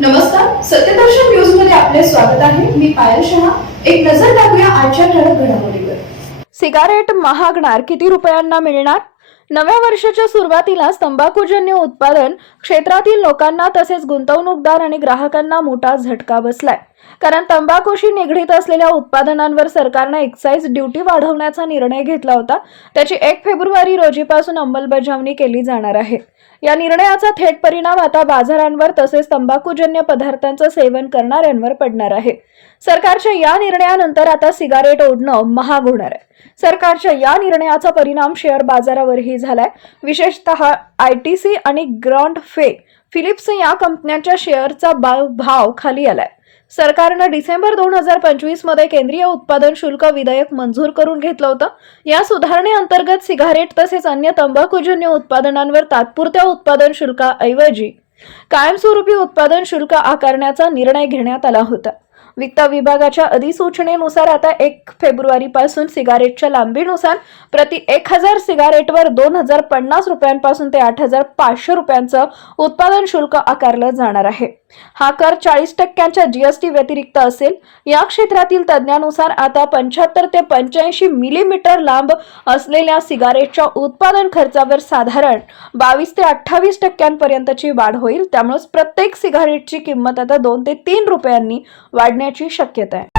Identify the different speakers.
Speaker 1: नमस्कार सत्यदर्शन न्यूजमध्ये आपले स्वागत आहे. मी पायल शहा. एक नजर टाकूया आजच्या ठळक घडामोडीवर.
Speaker 2: सिगारेट महागणार किती रुपयांना मिळणार? नव्या वर्षाच्या सुरुवातीलाच तंबाखूजन्य उत्पादन क्षेत्रातील लोकांना तसेच गुंतवणूकदार आणि ग्राहकांना मोठा झटका बसलाय. कारण तंबाखूशी निगडीत असलेल्या उत्पादनांवर सरकारनं एक्साईज ड्युटी वाढवण्याचा निर्णय घेतला होता. त्याची एक फेब्रुवारी रोजीपासून अंमलबजावणी केली जाणार आहे. या निर्णयाचा थेट परिणाम आता बाजारांवर तसेच तंबाखूजन्य पदार्थांचं सेवन करणाऱ्यांवर पडणार आहे. सरकारच्या या निर्णयानंतर आता सिगारेट ओढणं महाग होणार आहे. सरकारच्या या निर्णयाचा परिणाम शेअर बाजारावरही झालाय. विशेषतः आय टी सी आणि ग्रँड फे फिलिप्स या कंपन्यांच्या शेअरचा भाव खाली आलाय. सरकारनं डिसेंबर दोन हजार पंचवीसमध्ये केंद्रीय उत्पादन शुल्क विधेयक मंजूर करून घेतलं होतं. या सुधारणेअंतर्गत सिगारेट तसेच अन्य तंबाखूजन्य उत्पादनांवर तात्पुरत्या उत्पादन शुल्काऐवजी कायमस्वरूपी उत्पादन शुल्क आकारण्याचा निर्णय घेण्यात आला होता. वित्त विभागाच्या अधिसूचनेनुसार आता एक फेब्रुवारी पासून सिगारेटच्या लांबीनुसार प्रति एक हजार सिगारेटवर दोन हजार पन्नास रुपयांपासून ते आठ हजार पाचशे रुपयांचं उत्पादन शुल्क आकारलं जाणार आहे. हा कर चाळीस टक्क्यांच्या जीएसटी व्यतिरिक्त असेल. या क्षेत्रातील तज्ज्ञानुसार आता पंच्याहत्तर ते पंच्याऐंशी मिलीमीटर लांब असलेल्या सिगारेटच्या उत्पादन खर्चावर साधारण बावीस ते अठ्ठावीस टक्क्यांपर्यंतची वाढ होईल. त्यामुळे प्रत्येक सिगारेटची किंमत आता दोन ते तीन रुपयांनी होण्याची शक्यता आहे.